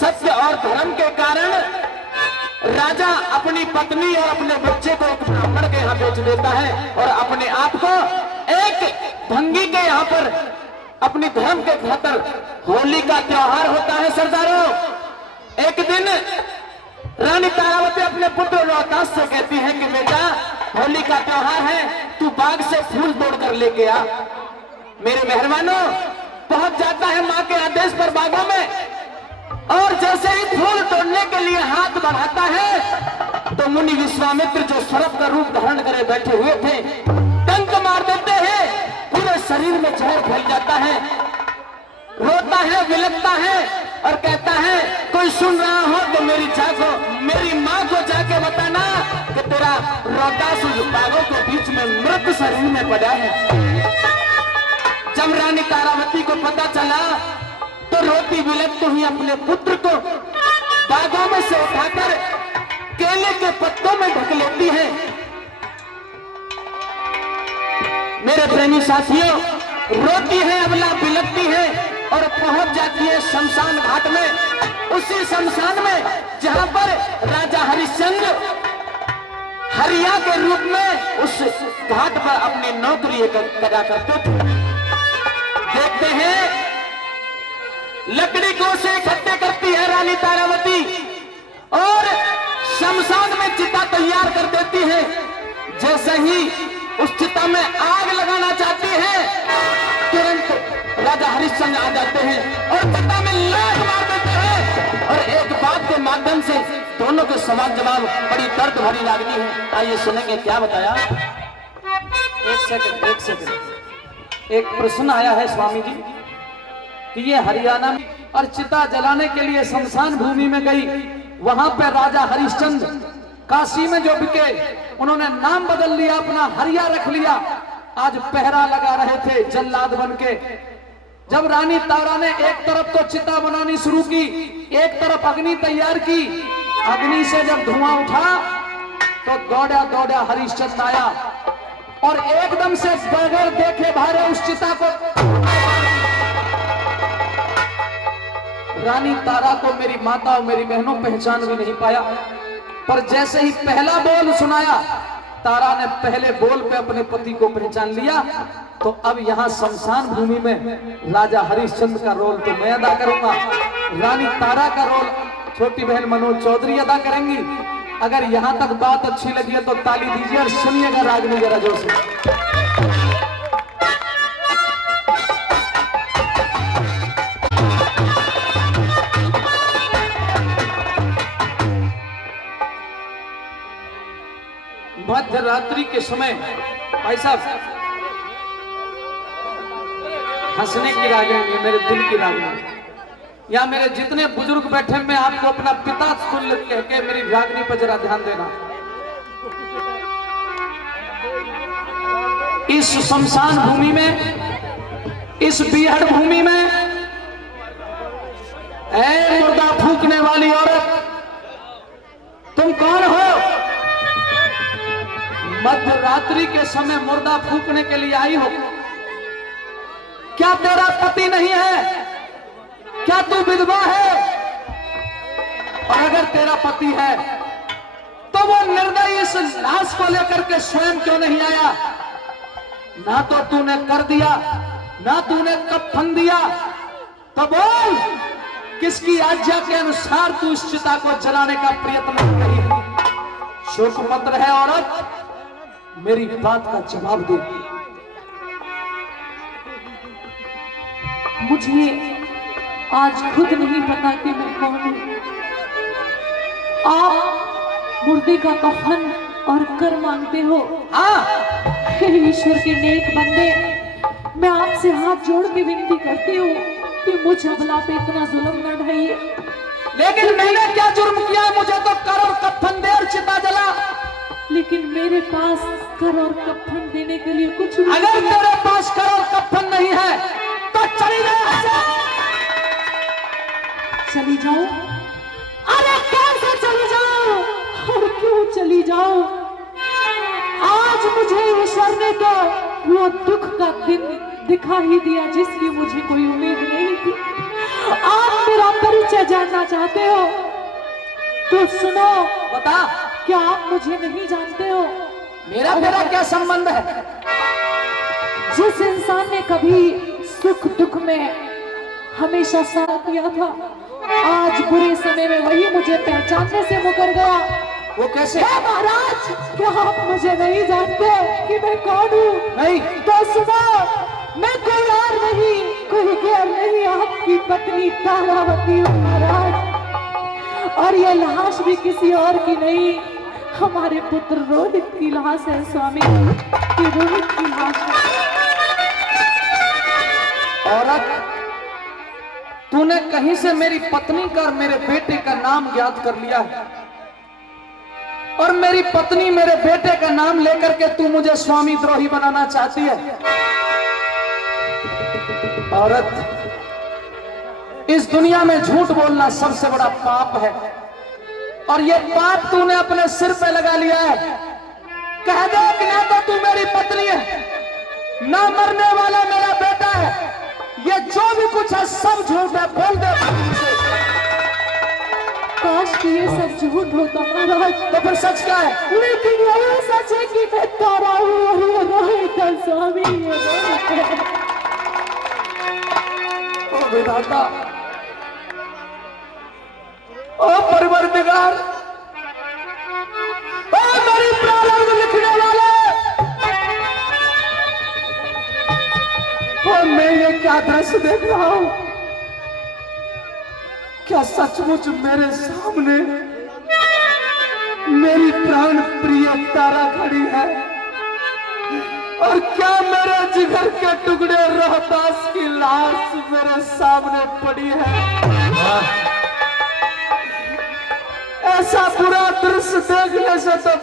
सत्य और धर्म के कारण राजा अपनी पत्नी और अपने बच्चे को एक ब्राह्मण के यहाँ बेच देता है और अपने आप को एक भंगी के यहाँ पर अपनी धर्म के खातर होली का त्योहार होता है। सरदारों, एक दिन रानी तारावती अपने पुत्र रोहतास से कहती है कि बेटा, होली का त्योहार है, तू बाग से फूल तोड़ कर लेके आ। मेरे मेहरबानों, पहुंच जाता है मां के आदेश पर बागों में और जैसे ही फूल तोड़ने के लिए हाथ बढ़ाता है तो मुनि विश्वामित्र जो सर्प का रूप धारण करे बैठे हुए थे, डंक मार देते हैं, पूरे शरीर में जहर फैल जाता है। रोता है, विलकता है और कहता है, कोई सुन रहा हो तो मेरी माँ को जाके बताना कि तेरा रोहतास उस बागों के बीच में मृत शरीर में पड़ा है। जब रानी तारावती को पता चला तो रोती विलकती हुई अपने पुत्र को बागों में से उठाकर केले के पत्तों में ढक लेती है। मेरे प्रेमी साथियों, रोती है, अबला बिलकती है और पहुंच जाती है शमशान घाट में। उसी शमशान में जहां पर राजा हरिश्चंद्र हरिया के रूप में उस घाट पर अपनी नौकरी करा करते थे। देखते हैं, लकड़ी को से इकट्ठे करती है रानी तारावती और शमशान में चिता तैयार कर देती है। जैसे ही उस चिता में आग लगाना चाहती है, तुरंत राजा हरिश्चंद्र आ जाते हैं और चिता में लात मार देते हैं और एक बात के माध्यम से दोनों के सवाल जवाब बड़ी दर्द भरी लागनी है। आइए सुनेंगे क्या बताया। एक सेकंड, एक प्रश्न आया है स्वामी जी कि ये हरियाणा में और चिता जलाने के लिए शमशान भूमि में गई, वहां पे राजा हरिश्चंद्र काशी में जो बिके, उन्होंने नाम बदल लिया, अपना हरिया रख लिया। आज पहरा लगा रहे थे जल्लाद बनके। जब रानी तारा ने एक तरफ तो चिता बनानी शुरू की, एक तरफ अग्नि तैयार की, अग्नि से जब धुआं उठा तो दौड़ा दौड़ा हरिश्चंद्र आया और एकदम से बगैर देखे भारे उस चिता को, रानी तारा को मेरी माता और मेरी बहनों पहचान भी नहीं पाया। पर जैसे ही पहला बोल सुनाया, तारा ने पहले बोल पे अपने पति को पहचान लिया। तो अब यहाँ शमशान भूमि में राजा हरिश्चंद्र का रोल तो मैं अदा करूंगा, रानी तारा का रोल छोटी बहन मनोज चौधरी अदा करेंगी। अगर यहाँ तक बात अच्छी लगी है तो ताली दीजिए और सुनिएगा रागनी जरा जोर से। मध्य रात्रि के समय भाई साहब हंसने की रागनी, मेरे दिल की रागनी, या मेरे जितने बुजुर्ग बैठे, मैं आपको अपना पिता तुल्य कह के मेरी रागनी पर जरा ध्यान देना। इस शमशान भूमि में, इस बीहड़ भूमि में, ऐ मुर्दा फूकने वाली औरत, तुम कौन हो? मध्य रात्रि के समय मुर्दा फूकने के लिए आई हो? क्या तेरा पति नहीं है? क्या तू विधवा है? और अगर तेरा पति है तो वो निर्दयी इस लाश को लेकर के स्वयं क्यों नहीं आया? ना तो तूने कर दिया, ना तूने कफन दिया, तो बोल किसकी आज्ञा के अनुसार तू इस चिता को जलाने का प्रयत्न कर रही है? शोक मत रहे औरत, मेरी बात का जवाब दे। मुझे आज खुद नहीं पता कि मैं कौन हूं। आप मुर्दे का कफन और कर मांगते हो। ईश्वर के नेक बंदे, मैं आपसे हाथ जोड़ के विनती करती हूँ कि मुझ अबला पे इतना जुल्म न ढाइए। लेकिन मैंने क्या जुर्म किया? मुझे तो कर और कफन दे और चिता जला। लेकिन मेरे पास कर और कफन देने के लिए कुछ नहीं। अगर तेरे पास कर और कफन नहीं है तो चली जाओ। चली जाओ? अरे कैसे चली जाओ और क्यों चली जाओ? आज मुझे ईश्वर ने तो वो दुख का दिन दिखा ही दिया जिसकी मुझे कोई उम्मीद नहीं थी। आप मेरा परिचय जानना चाहते हो तो सुनो। बता। क्या आप मुझे नहीं जानते हो? मेरा तेरा क्या संबंध है? जिस इंसान ने कभी सुख दुख में हमेशा साथ दिया था, आज बुरे समय में वही मुझे पहचानने से मुकर गया। वो कैसे? महाराज, क्या आप मुझे नहीं जानते कि मैं कौन हूँ? नहीं। तो सुनो, मैं कोई और नहीं, कोई गैर नहीं, आपकी पत्नी तारावती हूँ महाराज। और ये लाश भी किसी और की नहीं, हमारे पुत्र रोहित की लाश है स्वामी। ये रोहित की लाश है। औरत, तूने कहीं से मेरी पत्नी का और मेरे बेटे का नाम याद कर लिया है, और मेरी पत्नी मेरे बेटे का नाम लेकर के तू मुझे स्वामी द्रोही बनाना चाहती है। औरत, इस दुनिया में झूठ बोलना सबसे बड़ा पाप है, और ये पाप तूने अपने सिर पे लगा लिया है। कह दे कि ना तो तू मेरी पत्नी है, ना मरने वाला मेरा बेटा है, ये जो भी कुछ है सब झूठ है। बोल दे से। काश कि ये सब झूठ होता महाराज। तो फिर सच क्या है? लेकिन यही सच है कि मैं तारा हूँ और ये रोहित है स्वामी, ये रोहित है। ओ विधाता, ओ परवरदिगार, ओ मेरी प्रारंभ लिखने वाले, ओ मैं ये क्या दृश्य देख रहा हूं? क्या सचमुच मेरे सामने मेरी प्राण प्रिय तारा खड़ी है? और क्या मेरे जिगर के टुकड़े रोहतास की लाश मेरे सामने पड़ी है? ऐसा बुरा दृश्य देखने से तो